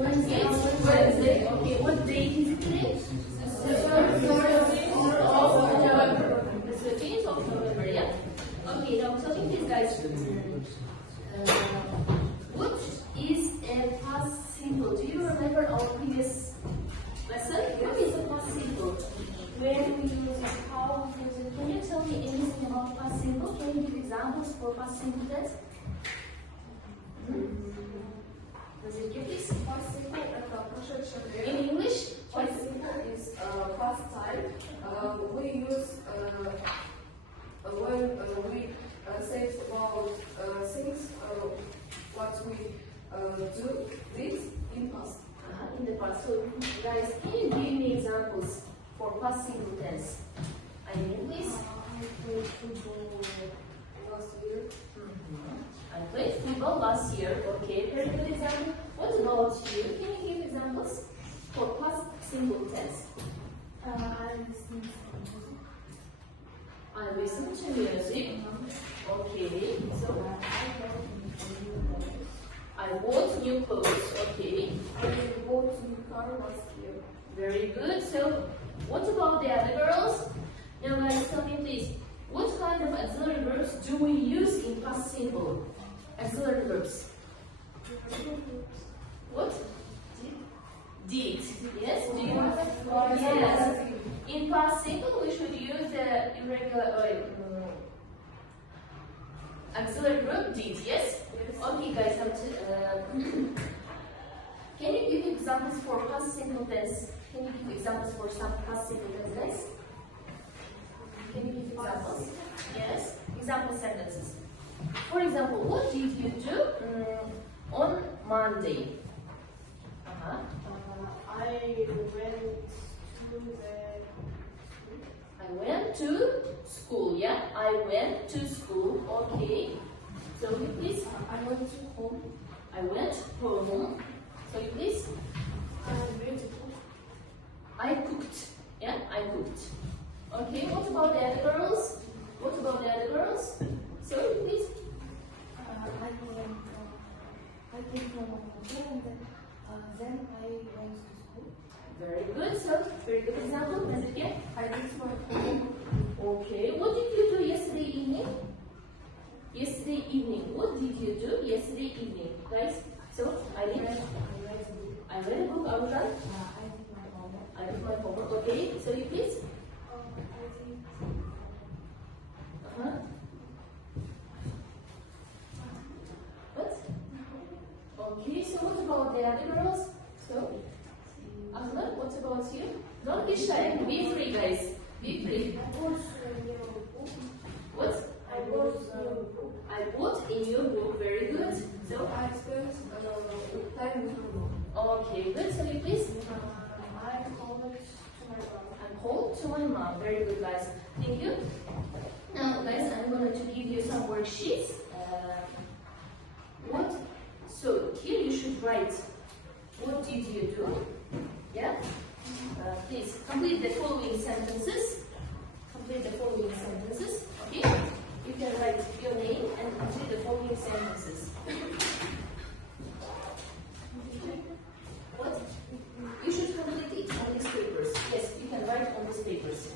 Wednesday. Okay, what date is it today? The 13th of November, yeah? Okay, now tell me this, guys. What is a past simple? Do you remember our previous lesson? What is a past simple? Where we use it, how we use it? Can you tell me anything about past simple? Can you give examples for past simple tense? Does it give this? Past simple In English? Past simple is past time. We use when we say about things what we did in past. In the past. So, guys, can you give me examples for past simple tense? I mean, please. I played football last year. I played football last year. Okay, very good example. What about you? Can you give examples for past simple tense? I listen to music. Okay, so I bought new clothes. Okay, I bought new car last year. very good. So, what about the other girls? Now, guys, tell me please, what kind of auxiliary verbs do we use in past simple? Auxiliary verbs. What? Did. Yes? Do you know? Yes. In past simple, we should use the irregular auxiliary verb did. Yes? Okay, guys. Can you give examples for past simple tense? Can you give examples for some past simple tense, guys? Can you give examples? Yes. Example sentences. For example, what did you do on Monday? I went to school. Yeah, I went to school. Okay. So you please. I went to home. I went home. So you please. I cooked. Yeah, I cooked. Okay. What about the other girls? What about the other girls? So you please. I came from home and then I went to school. Very good. So very good example. Once again. I reached my home. Okay. What did you do yesterday evening? Yesterday evening. What did you do yesterday evening, guys? So I read a book. Ағылшын. I did my homework. Okay. So you please. What? Okay. So what about the other girls? So, Ahmed, what about you? Don't be shy. Be free, guys. Be free. What? I bought a new book. Very good. So I spent time with my mom. okay, good. So you please. I called to my mom. I called to my mom. Very good, guys. Thank you. Now, guys, I'm going to give you some worksheets. What? So here you should write. What did you do? Yeah. Please complete the following sentences. Complete the following sentences. Okay. You can write your name and complete the following sentences. What? You should complete it on these papers. Yes, you can write on these papers.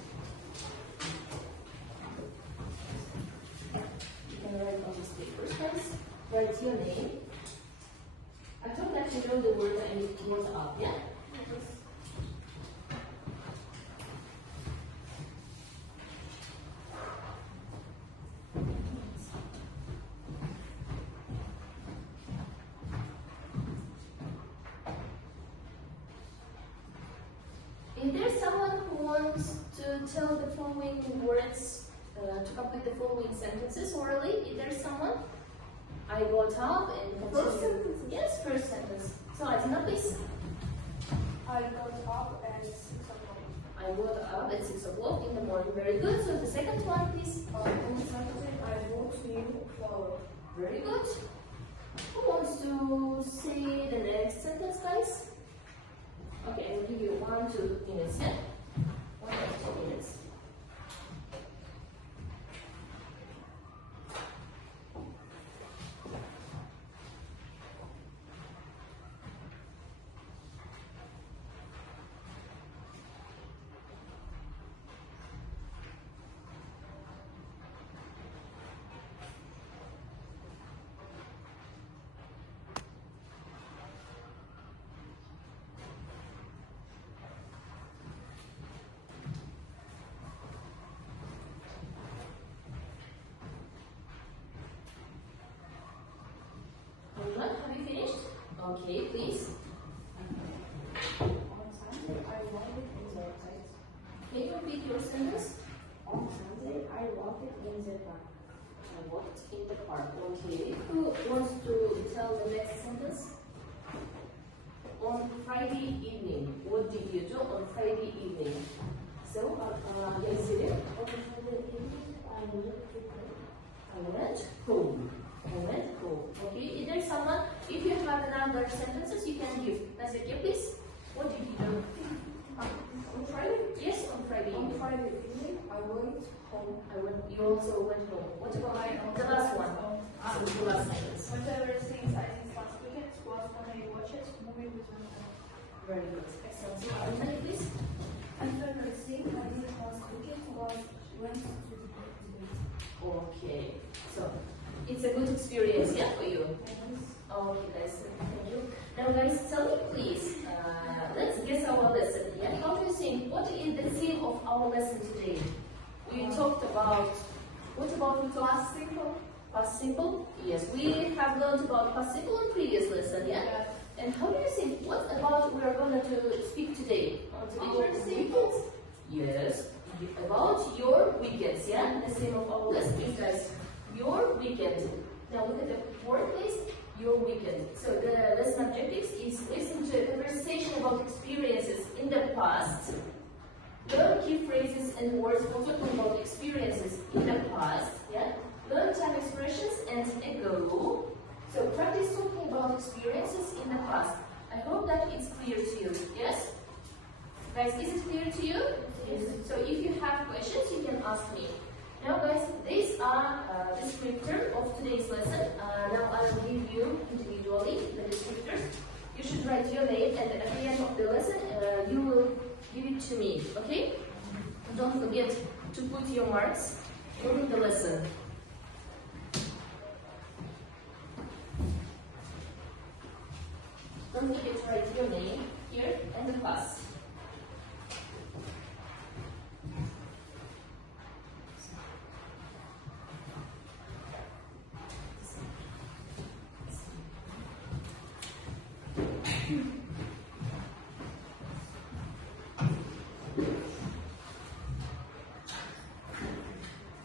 You can write on these papers, guys. Write your name. I hope that you know the word and it was up, yeah? Is there someone who wants to tell the following words, to complete the following sentences orally? Is there someone? I got up and First sentence? Yes, first sentence. So, Adina, please. I got up at 6 o'clock. I got up at 6 o'clock in the morning. Very good. So, the second one, please. On Saturday, I bought new flower. Very good. Who wants to say the next sentence, guys? Okay, I will give you 1-2 minutes, yeah? 1 or 2 minutes. Okay, please. On Sunday, I walked in the park. Can you repeat your sentence? On Sunday, I walked in the park. I walked in the park. Okay. Who wants to tell the next sentence? On Friday evening. What did you do on Friday evening? So, yesterday. On Friday evening, I went to play. I went home. I went home. Okay. Is there someone? If you have another sentences, you can give. That's okay, please. What did you do? On Friday? Yes, on Friday On evening. Friday evening, I went home. You also went home. What about the last one? So the last sentence. Whatever things I did last weekend was when I watched movie with my friend. Very good. Excellent. So, Anthony, please. And favorite thing I did last weekend was went to the debate. Okay. So it's a good experience, yeah, for you. Okay, guys. Thank you. Now, guys, tell me, please. Let's guess our lesson. Yeah. How do you think? What is the theme of our lesson today? We talked about. What about we talked? Past simple. Past simple? Yes, we have learned about past simple in previous lesson, yeah? And how do you think, what about we are going to speak today? Our simple. Yes, about your weekends, yeah? The theme of our lesson is, guys, your weekend. Now look at the word, please. Your weekend. So the lesson objectives is listen to a conversation about experiences in the past. Learn key phrases and words for talking about experiences in the past, yeah? Learn time expressions and ago. So practice talking about experiences in the past. I hope that it's clear to you, yes? Guys, is it clear to you? Yes. So if you have questions, you can ask me. Now guys, these are the descriptor of today's lesson. Now I will give you individually the descriptors. You should write your name and at the end of the lesson, you will give it to me, okay? Don't forget to put your marks in the lesson. Don't forget to write your name here and the class.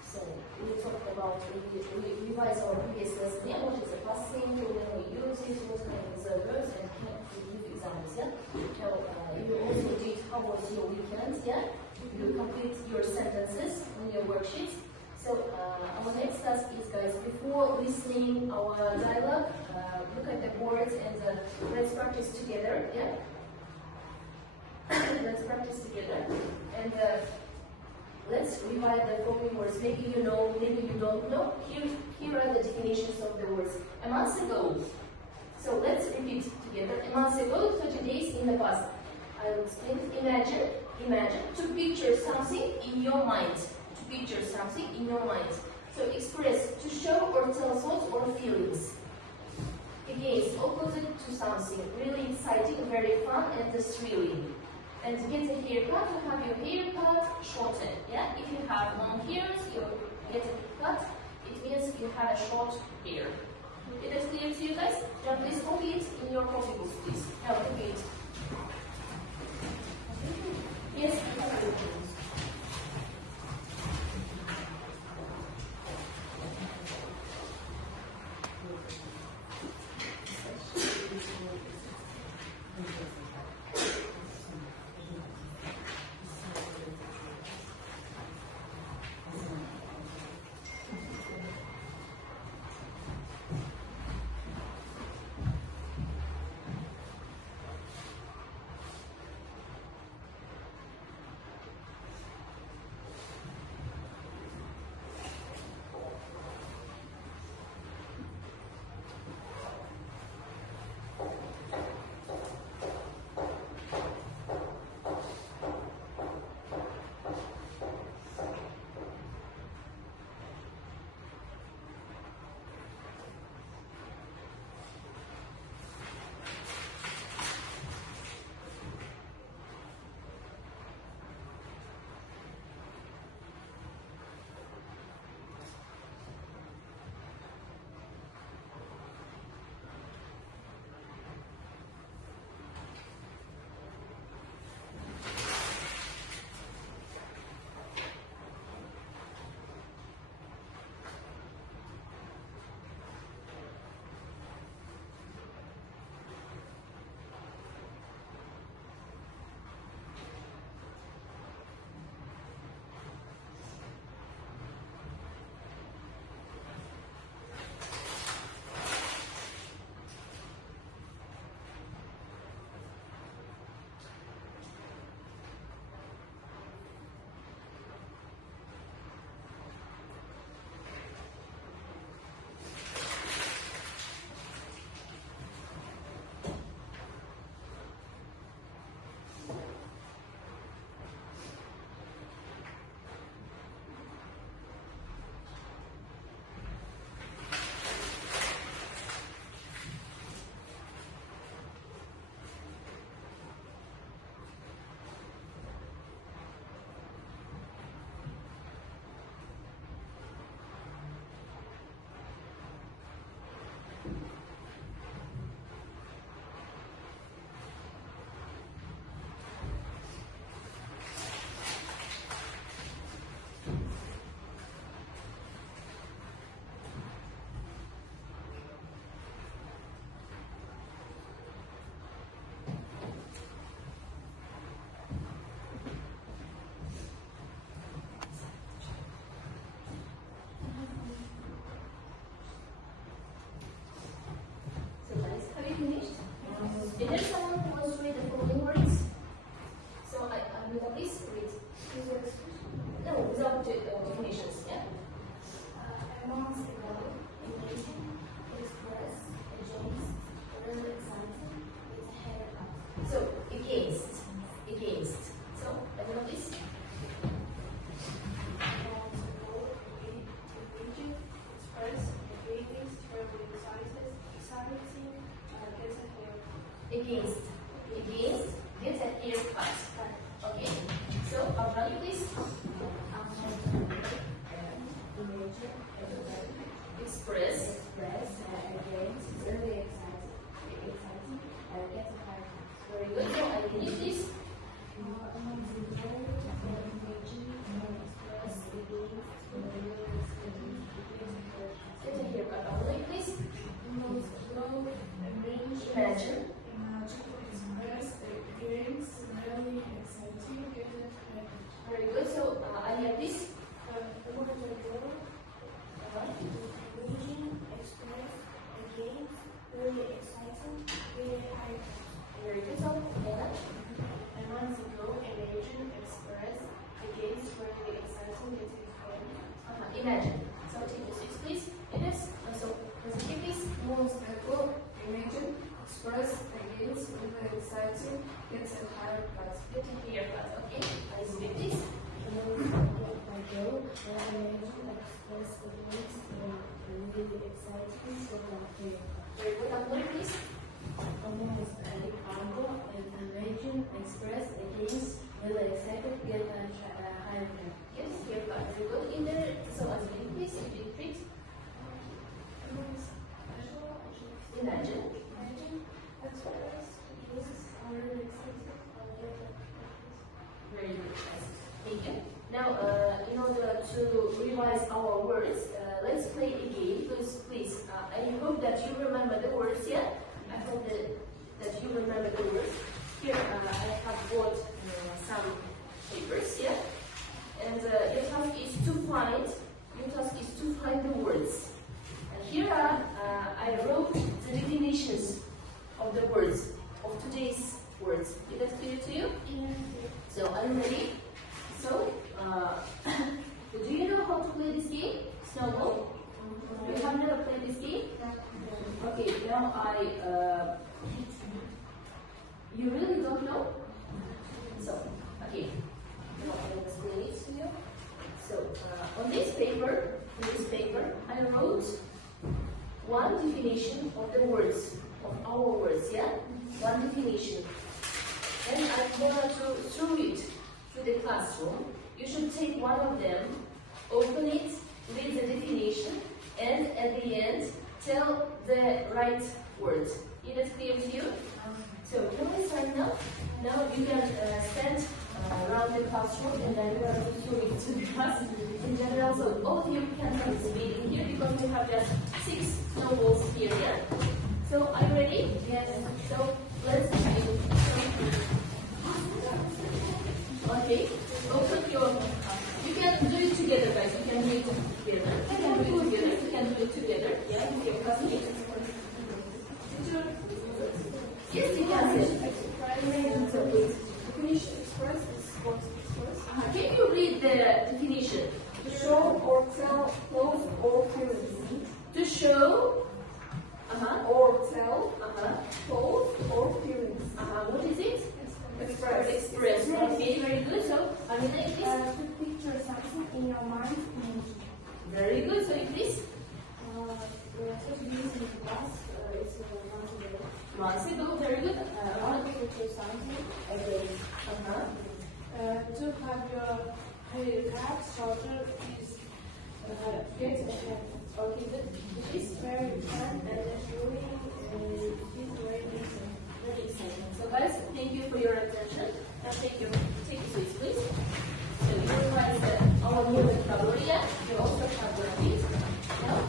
So we talked about, we revise our previous lesson, yeah, what is the past simple, when we use it, what kind of verbs, and give examples, yeah? Now, you also did how was your weekend, yeah? You complete your sentences on your worksheets. So our next task is, guys, before listening our dialogue, look at the words and let's practice together, yeah? Let's practice together. And let's revise the following words. Maybe you know, maybe you don't know. Here are the definitions of the words. A month ago. So let's repeat together. A month ago, 30 days in the past. I will explain. Imagine to picture something in your mind. To picture something in your mind. So express, to show or tell thoughts or feelings. Against, opposite to something. Really exciting, very fun, and thrilling. And to get a haircut, you have your haircut shortened. Yeah? If you have long hairs, you get a cut. It means you have a short hair. Is that clear to you guys? Now please copy it in your copy books, please. Now copy it. Yes? Is there someone who wants to read the following words? So Amrita, please read. No, without definitions. Yeah. Months ago, imagine, express, against, really exciting, with a haircut. So against. So everyone, please. Months ago, imagine, express, against, really exciting, gets a haircut. Against, gets a haircut. Okay. So Abrani, please. Express, Against, really exciting, gets a haircut. very good. So I can use this. Months ago, imagine, express, against, really exciting, Get a haircut. Abrani, please. months ago, Imagine. Express, against, really exciting, gets a haircut. Very good. So I have this. Imagine, express, against, really exciting, really haircut. Very good. So Anna. And months ago, imagine, express, against, really exciting, gets a haircut. Imagine. So take the 6, please. Yes. So positive, please. Months ago, imagine, express, against, really exciting, gets a haircut. Get a haircut. Okay. I speak this. Very good. Abrani, please. Express against really excited get a haircut. Yes, haircut. Very good. In there. So as you please, if you repeat. Imagine. Very good. Nice. Thank you. Now, in order to revise our words, let's play a game. Please, I hope that you remember the words. Yeah. I hope that you remember the words. Here, I have brought some papers. Yeah. And your task is to find the words. And here I wrote the definitions of the words of today's words. Is that clear to you? So are you ready? So, do you know how to play this game? Snowball? You have never played this game? Okay, now you really don't know? So, okay, now I'll explain it to you. So, on this paper, I wrote one definition of the words, of our words, yeah? One definition. And I'm going to throw it to the classroom. You should take one of them, open it, read the definition, and at the end, tell the right words. Is that clear to you? So, can we start now? Now you can stand around the classroom, and then we are going to throw it to the class in general. So, all of you can participate in here because we have just 6 snowballs here. Yeah? So, are you ready? Yes. So, let's begin. Okay, open your. You can do it together, guys. You can do it together. You can do it together. Yeah, with your classmates. Yes, you can. Definition express is what express. Can you read the definition? To show or tell clothes or feelings. To show. Or tell Clothes. or feelings. What is it? Express. Express. Okay, very good. So, Amina, please. To picture something in your mind. Very good. So, please. Using class, it's Once ago, very good. to picture something again. To have your haircut shorter is get a haircut. Okay, good. It's very fun and really it's very easy. Very exciting. So, guys, thank you for your attention. Now, take your seats, please. So, you realize that our new vocabulary, you also have your feet. Now,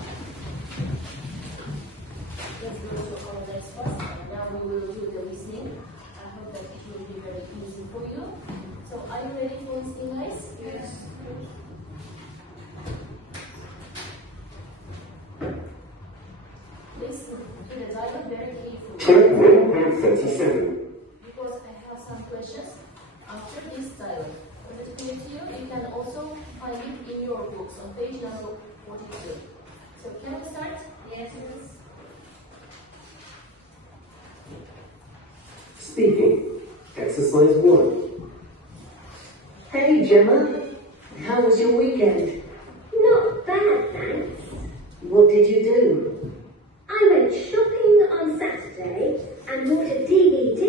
let's go to our next class. Now, we will do the listening. I hope that it will be very easy for you. So, are you ready for listening, guys? Yes. Listen to the dialogue very carefully. Slide 37. Because I have some questions after this dialogue. Is it clear to you? You can also find it in your books on page number 42. So can we start the answers? Speaking. Exercise 1. Hey Gemma, how was your weekend? Not bad, thanks. What did you do? I went shopping on Saturday and bought a DVD.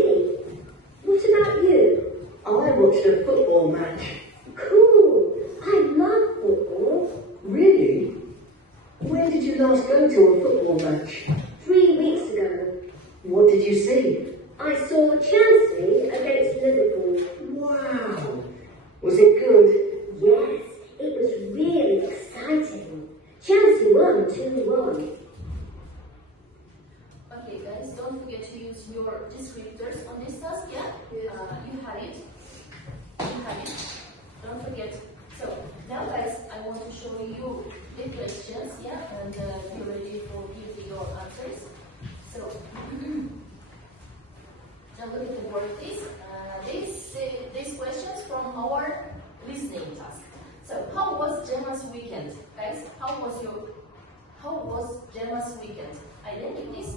What about you? I watched a football match. Cool. I love football. Really? When did you last go to a football match? 3 weeks ago, What did you see? I saw Chelsea against Liverpool. Wow! Was it good? Yes, it was really exciting. Chelsea won 2-1. Okay, guys, don't forget to use your descriptors on this task, yeah? You have it. You have it. Don't forget. So, now guys, I want to show you the questions, yeah? And be ready for giving your answers. So, now look at the board, please. These questions from our listening task. So, how was Gemma's weekend? Guys, how was Gemma's weekend? Identities?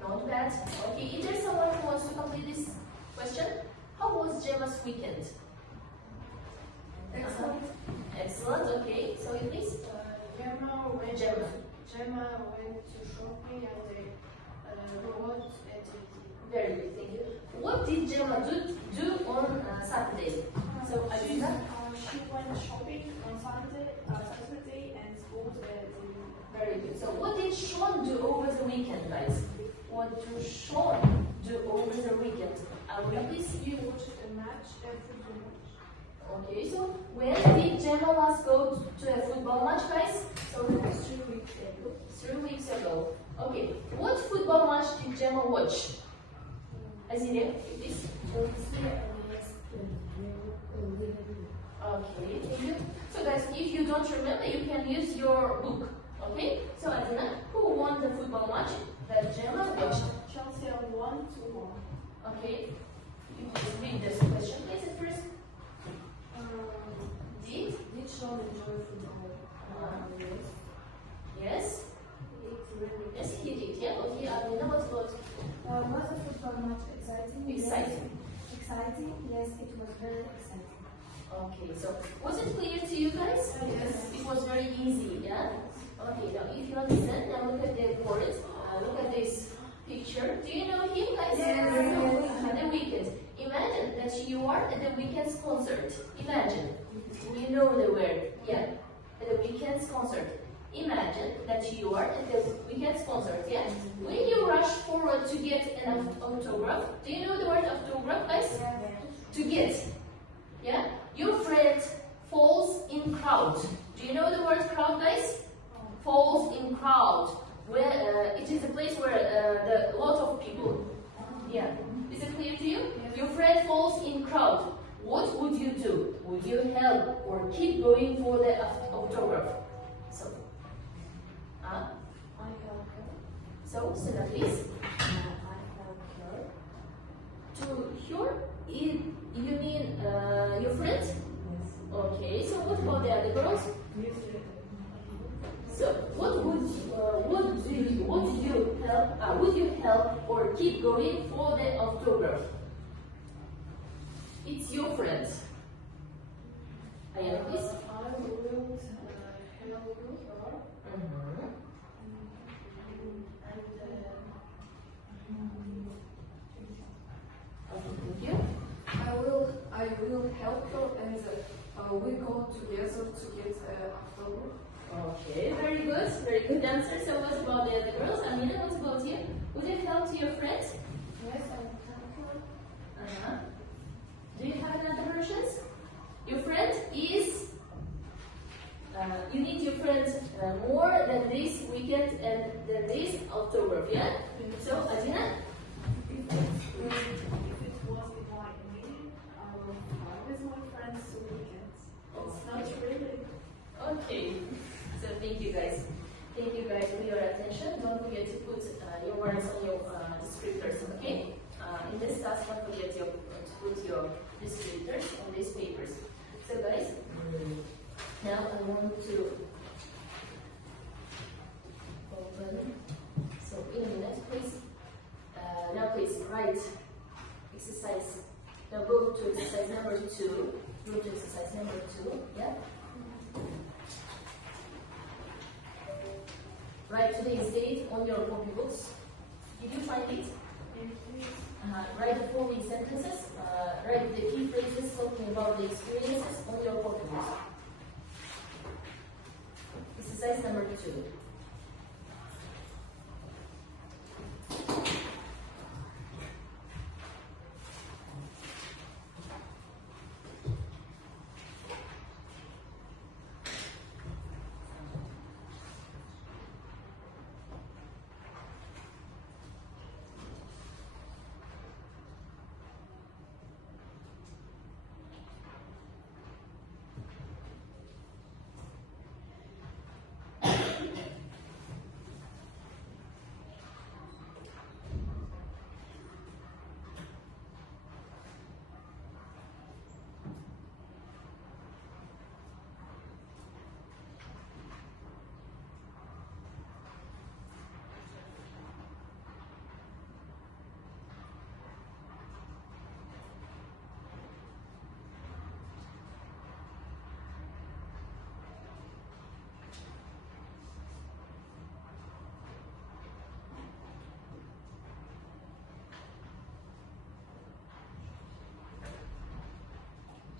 Not bad. Okay, is there someone who wants to complete this question? How was Gemma's weekend? Excellent. Excellent, okay. So please. Gemma went Gemma. to shopping and we watched a TV. Very good, thank you. What did Gemma do on Saturday? So Aziza? She went shopping on Saturday and bought a TV. Very good. So what did Sean do over the weekend, guys? What do Sean do over the weekend? Please. You watched a match, a football match. Okay, so when did Gemma last go to a football match, guys? So 3 weeks ago. 3 weeks ago. Okay, what football match did Gemma watch? Azire, please. Okay, thank you. So guys, if you don't remember, you can use your book. Okay? So Adina, who won the football match that Gemma watched? Chelsea won 2-1. Okay. You just read this question, please, at first. Did Sean enjoy football? Yes? It's really Yes, he did. Yeah, okay. Adina, what about? Was the football match exciting? Exciting. Yes. Exciting? Yes, it was very exciting. Okay, so was it clear to you guys? Yes. It was very easy, yeah? Okay, now if you understand, now look at the board. Look at this picture. Do you know him, guys? Yes. At the weekend. Imagine that you are at the weekend's concert. Imagine. You know the word. Yeah. At the weekend's concert. Imagine that you are at the weekend's concert. Yeah. When you rush forward to get an autograph, do you know the word autograph, guys? To get. Yeah. Your friend falls in crowd. Do you know the word crowd, guys? Falls in crowd. Where it is a place where the lot of people. Yeah. Is it clear to you? Your friend falls in crowd. What would you do? Would you help or keep going for the autograph? So, I help her. so Sina, please. I help her. To her, you mean your friend? Yes. Okay. So what about the other girls? So what would you help or keep going for the autograph? It's your friend. Ayana, please. I will help her Okay, thank you. I will help her and we go together to get autograph. Okay, very good. Very good answer. So what about the other girls? Amina, what about you? Would you help to your friend? Yes, I will help her. Uh-huh. Do you have another versions? Your friend is you need your friend more than this weekend and than this autograph, yeah? So, Adina? If it was in my meeting, I will fly with my friends to weekends. It's not really. Okay. So, thank you guys. Thank you guys for your attention. Don't forget to put your words on your descriptors, okay? In this task, don't forget to put your descriptors on these papers. So guys, now I want to open. So in a minute, please. Now please write exercise. Now go to exercise number 2. Go to exercise number 2. Yeah. Write today's date on your copybooks. Did you find it? Write the following sentences. Write the key phrases talking about the experiences on your copybooks. Exercise number 2.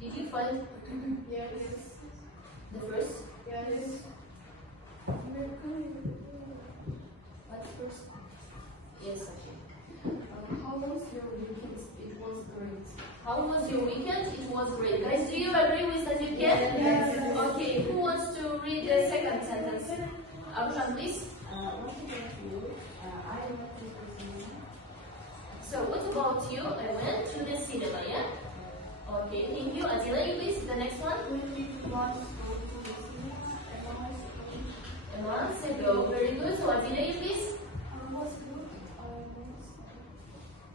Did you find Yes. the first? Yes. What first? Yes, okay. How was your weekend? It was great. How was your weekend? It was great. Guys, do you agree with that you can? Yes. Okay, who wants to read the second sentence? Ағылшын, please. So, what about you? I went to the cinema, yeah? Okay, thank you. Adila, you please, the next one. A month ago. Very good. So, Adila, you please.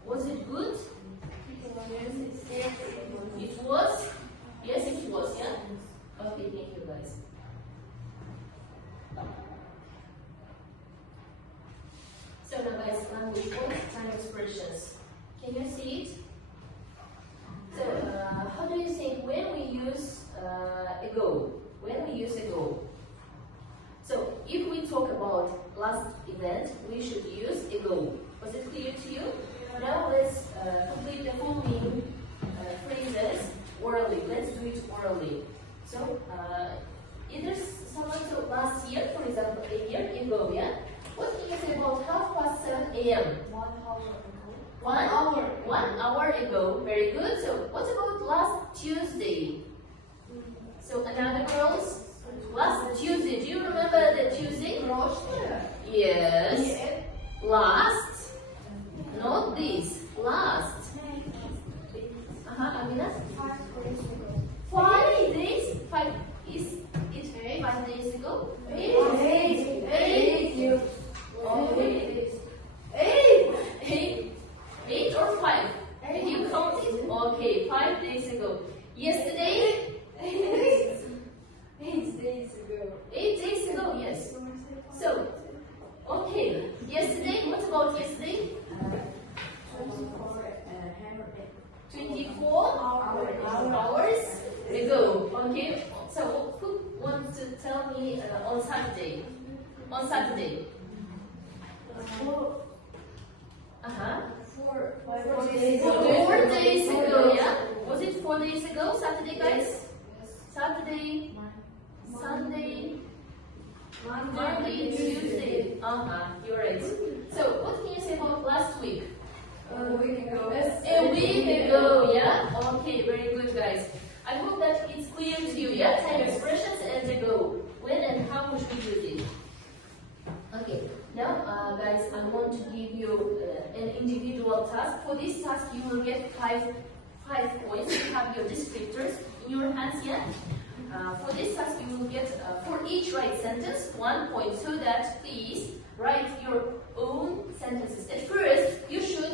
Was it good? It was? Yes, it was, yeah? Okay, thank you guys. So now guys, language time expressions. Can you see it? So how do you think when we use ago? When we use ago? So if we talk about last event, we should use ago. Was it clear to you? Now let's complete the following phrases orally. Let's do it orally. So either someone told last year, for example, a year ago, yeah? What can you say about 7:30 a.m.? 1 hour ago. 1 hour. 1 hour ago. Very good. So what about last Tuesday? So another girls, last Tuesday. Do you remember the Tuesday? Yes. Last. Not this. Last. Amina? 5 days ago. 5 days? 5 is it 5 days ago? 8 days. 8. Okay. 8 or 5? Did you count it? Okay, 5 days ago. Yesterday? 8 days ago. 8 days ago, yes. So, okay. Yesterday, what about yesterday? 24 hours ago. Okay. So, who wants to tell me on Saturday? On Saturday. 4 days ago. 4 days ago, yeah? Was it 4 days ago, Saturday, guys? Saturday, Sunday, Monday, Tuesday. You're right. So, what can you say about last week? A week ago. A week ago, yeah? Okay, very good, guys. I hope that it's clear to you, yeah? Time expressions and ago. When and how much we use it. Okay, now, guys, I want to give you an individual task. For this task, you will get five points. You have your descriptors in your hands, yeah? For this task, you will get for each right sentence 1 point. So that please write your own sentences. At first, you should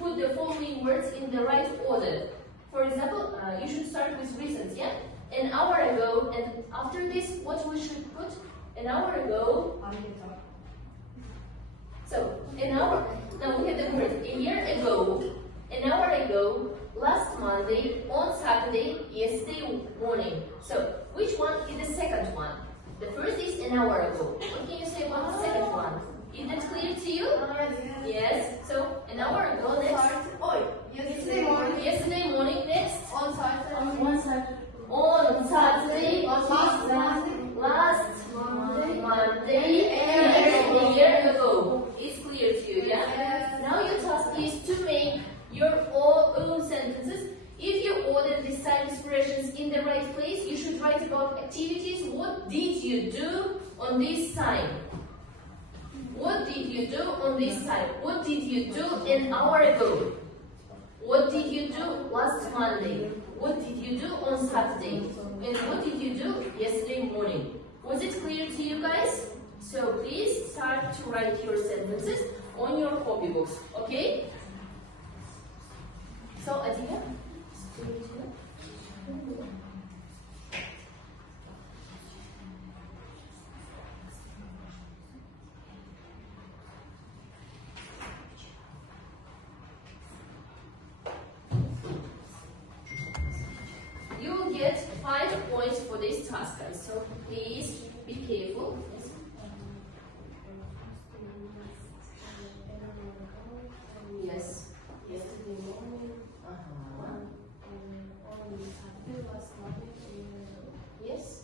put the following words in the right order. For example, you should start with recent, yeah? An hour ago, and after this, what we should put? An hour ago. So, an hour. Now we have the word a year ago, an hour ago, last Monday, on Saturday, yesterday morning. So, which one is the second one? The first is an hour ago. What can you say about the second one? Is that clear to you? Yes. So, an hour ago, next. Yesterday morning. Yesterday morning, next. On Saturday. On Saturday. Last Monday, and a year ago. It's clear to you, yeah? Yes. Now your task is to make your own sentences. If you order these time expressions in the right place, you should write about activities. What did you do on this time? What did you do on this time? What did you do an hour ago? What did you do last Monday? What did you do on Saturday? And what did you do yesterday morning? Was it clear to you guys? So please start to write your sentences on your copybooks, okay? So Adina, you will get 5 points for this task, guys. So please be careful. Yes. Yesterday morning. Yes.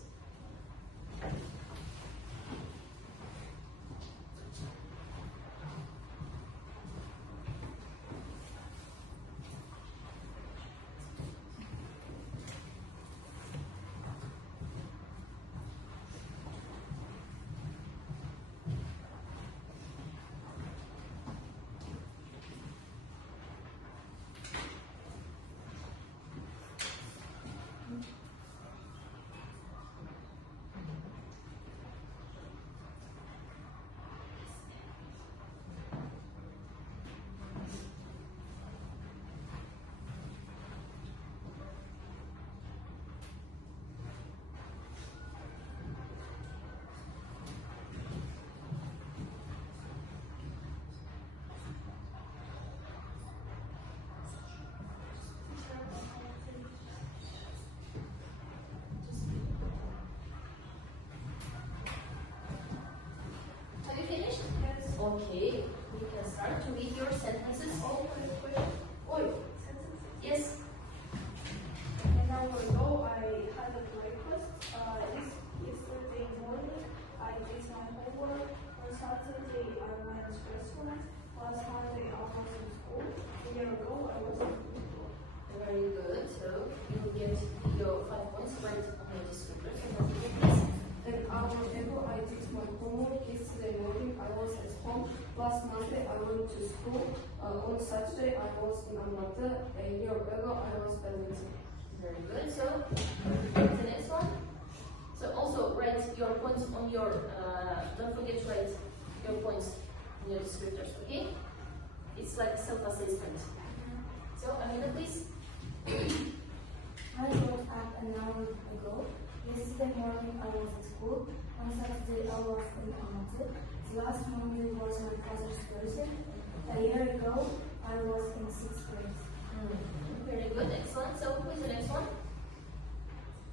Have you finished? Yes. Okay, we can start to read your sentences. Oi. Yes. An hour ago, I had a breakfast. Yesterday morning, I did my homework. On Saturday, I went to restaurant. Last Monday, I was in school. A year ago, I was in school. Very good. So you will get your 5 points right on your descriptor. Please. An hour ago, I did my homework. Yesterday morning, I was at home. Last Monday, I went to school. On Saturday, I was in Almaty. A year ago, I was badminton. Very good. So the next one. So also write your points on your. Don't forget to write your points in your descriptors. Okay? It's like self-assessment. So Amina, please. I woke up an hour ago. Yesterday morning I was at school. On Saturday I was in Almaty. Last Monday was my father's birthday. A year ago I was in 6th grade. Very good. Excellent. So who's the next one?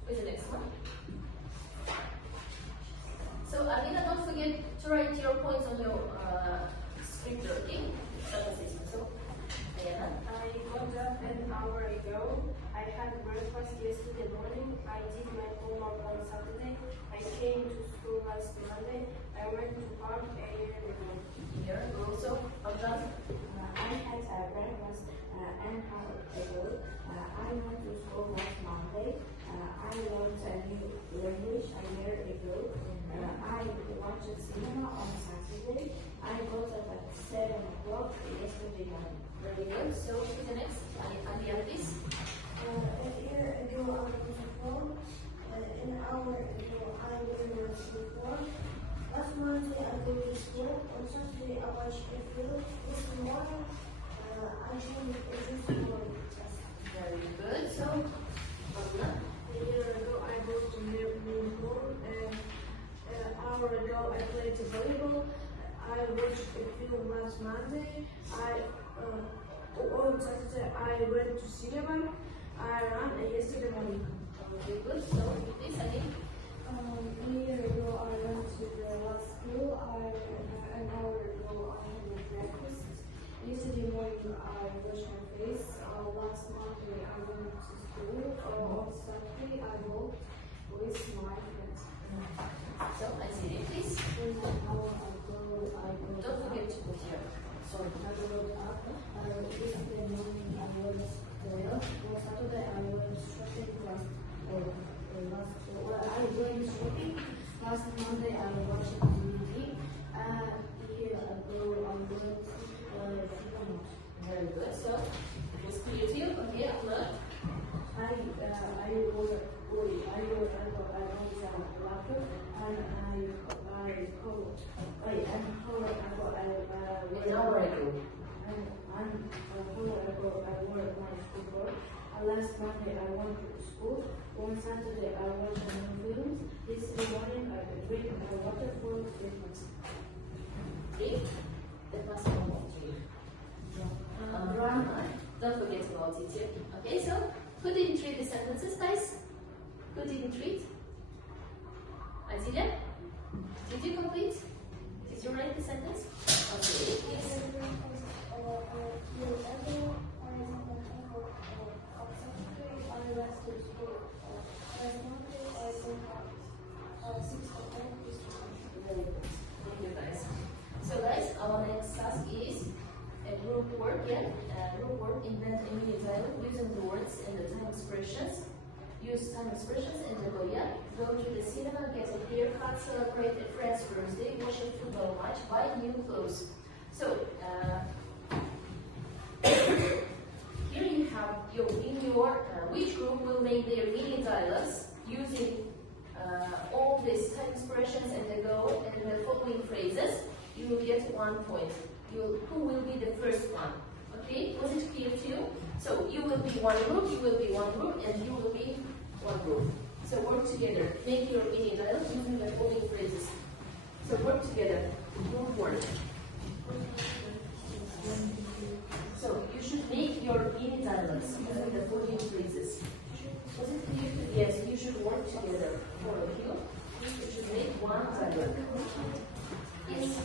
Who's the next one? So Amina, don't forget to write your points on your scripture, okay? Self-assessment. So Diana. I got up an hour ago. I had breakfast yesterday morning. I did my homework on Saturday. I came to school last Monday. I went to park a year ago. Here. Also, Abdul. I had a breakfast an hour ago. I went to school last Monday. I learned a new language a year ago. I watched cinema on Saturday. I got up at 7 o'clock yesterday morning. Very good. So who's the next? Alia, please. A year ago, I was at an hour ago I went before. Last Monday I go to school. On Saturday I watch a film. This morning I joined a juice morning class. Very good. So, Anna. A year ago I moved to near home. An hour ago I played volleyball. I watched a film last Monday. On Saturday I went to cinema. I ran yesterday morning. Very good. So, please, again. A year ago I went to the last school. An hour ago I had my breakfast. Yesterday morning I washed my face. Last Monday I went to school. On Saturday I walked with my friends. So, Aigerim, please. An hour ago I got Don't forget to put your. Sorry. I got up. Yesterday morning I was there. On Saturday I went shopping. I went shopping. Last Monday I watched TV. A year ago I went to cinema. Very good. So, it was clear to you. Okay, Anna. I was laughter and An hour ago. Last Monday I went to school. On Saturday I watched new films. This morning I drank water for breakfast. Okay. That was all to you. Don't forget about it here. Okay, so who didn't read the sentences, guys? Who didn't read? Adile? Did you complete? Did you write the sentence? Okay, yes. Very good. Thank you, guys. So, guys, our next task is a group work. Group work. Invent a mini dialogue using the words and the time expressions. Use time expressions and the go to the cinema, get a haircut, celebrate a friend's birthday, watch a football match, buy new clothes. So, here you have which group will make their mini dialogues using all these time expressions and the go and the following phrases. You will get 1 point. Who will be the first one? Okay, was it clear to you? So you will be one group, you will be one group, and you will be one group. So work together. Make your mini dialogue using the following phrases. So work together. Group work. So you should make your mini dialogues using the following phrases. Was it clear to you? Yes, you should work together. Four of you. You should make one dialogue. Yes.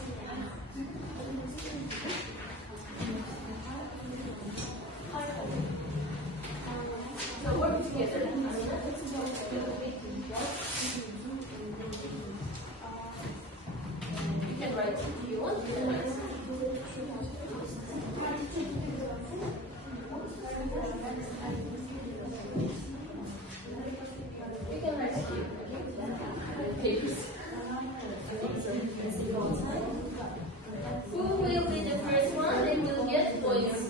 So work together. You can write if you want. You can write. You can write here. Papers. Who will be the first one and will get points?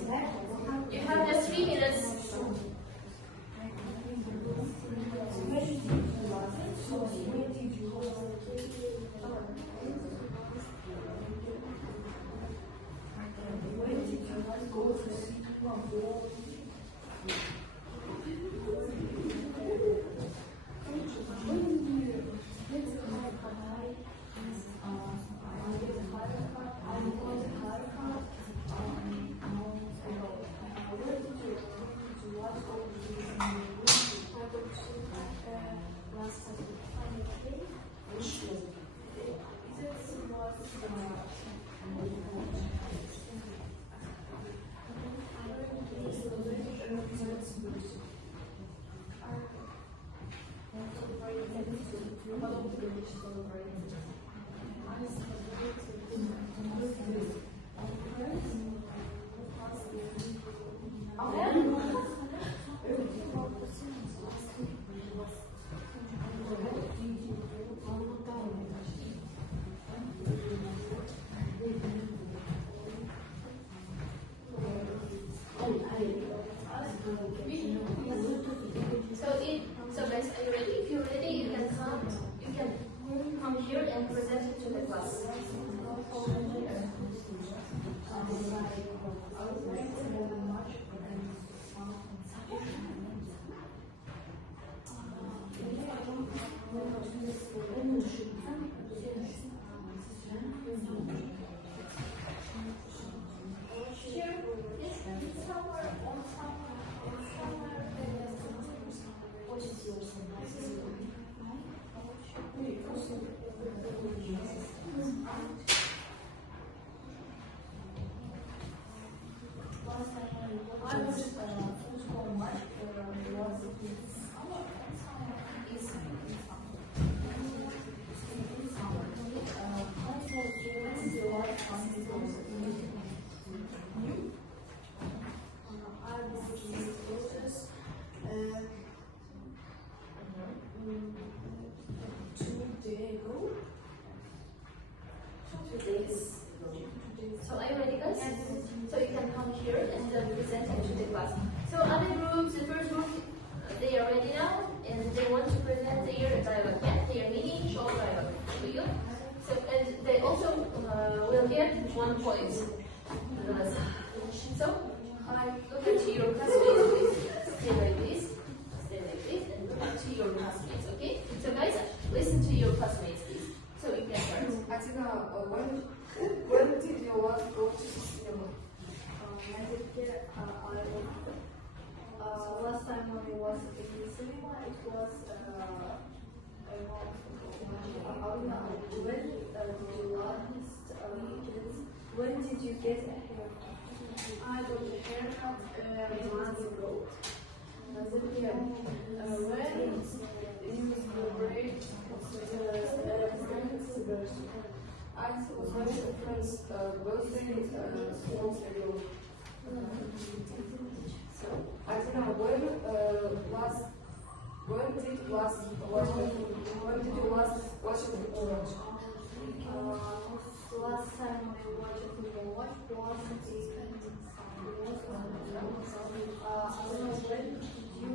You have just 3 minutes. class? So are you ready, guys? So you can come here and present it to the class. So other groups, the first group, they are ready now and they want to present their dialogue. Yeah, their mini short dialogue to you. So and they also will get 1 point. So look at your classmates, please. Stay like this, and look at your classmates. Okay? So guys, listen to your classmates, please. So you can start. When did you last go to cinema? Last time when I was in the cinema, it was a month ago. When did you last when did you get a haircut? I got a haircut months ago. When you celebrate friend's birthday? I celebrated a friend's birthday 2 months ago. So I don't know when did you last watch a football match? Last time I watched a football match was in when did you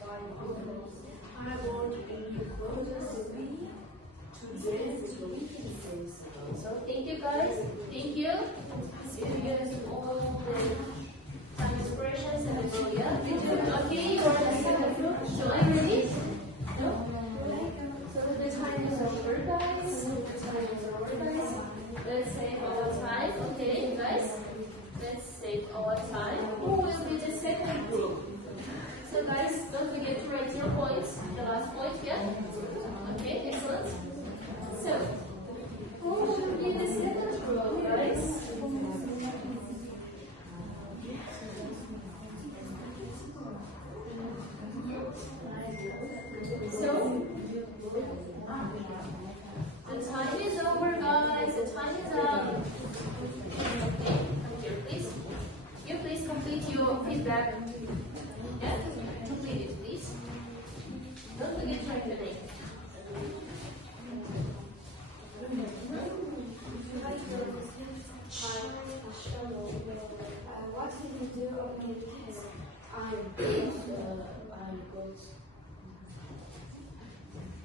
buy clothes? I bought a new clothes today. So thank you guys. Thank you. See you guys all the time expressions and yeah. Okay, you are in the second group. So are you ready? No? So the time is over, guys. Let's save our time. Okay, guys. Let's save our time. Who will be the second group? So guys, don't forget to write your points. The last point, yeah? Okay, excellent. So, who will be the second group, guys? So, the time is over, guys. The time is up. Okay, come here, please. You please complete your feedback. Yeah, complete it, please. Don't forget to write your name. What did you do on your test?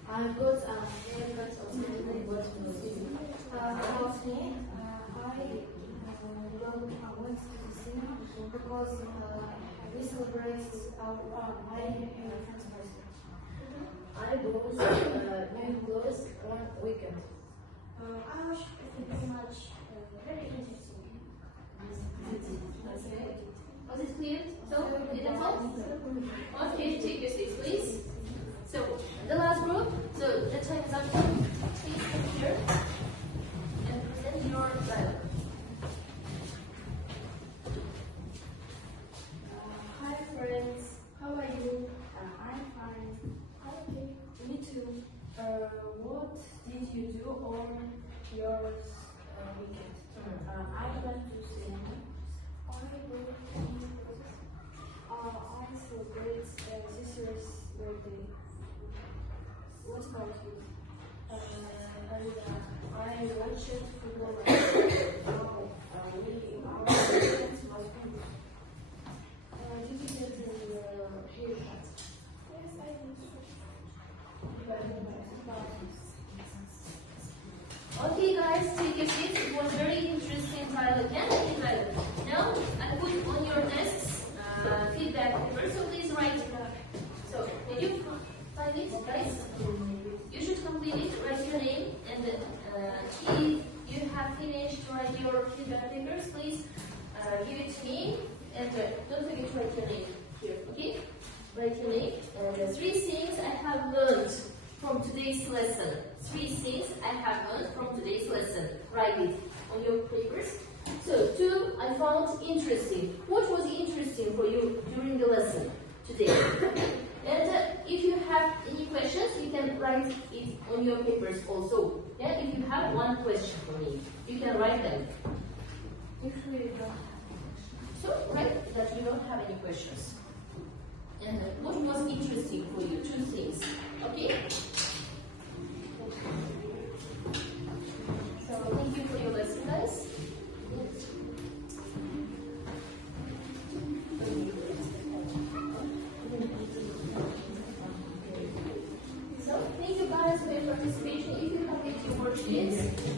I got a haircut of something. What was it? About me, I went to the cinema because we celebrate my friend's birthday. I bought new clothes on weekend. I watched pretty much very interesting. Okay. Was it clear? So, did that help? Okay, take your seats, please. So, the last group. So, the time is up. Please come here and present your dialogue. Hi friends, how are you? I'm fine. Okay, me too. What did you do on your weekend? I went to cinema. I celebrate sister's birthday. What about you? I watched football match. Our friends was good. Did you get a haircut? Yes, I did. Okay, guys, take your seats. It was very interesting trial again. Now, I put on your desks feedback paper, so please write. So, did you find it, guys? You should complete it. Write your name, and if you have finished to write your feedback papers, please give it to me. And don't forget to write your name here. Okay? Write your name. The 3 things I have learned from today's lesson. 3 things I have learned from today's lesson. Write it on your papers. So, 2 I found interesting. What was interesting for you during the lesson today? And if you have any questions, you can write it on your papers also. Yeah, if you have one question for me, you can write them. Usually don't have So, write that you don't have any questions. And what was interesting for you? 2 things. Okay? So, thank you for your lesson, guys. So, thank you guys for your participation. If you have any worksheets,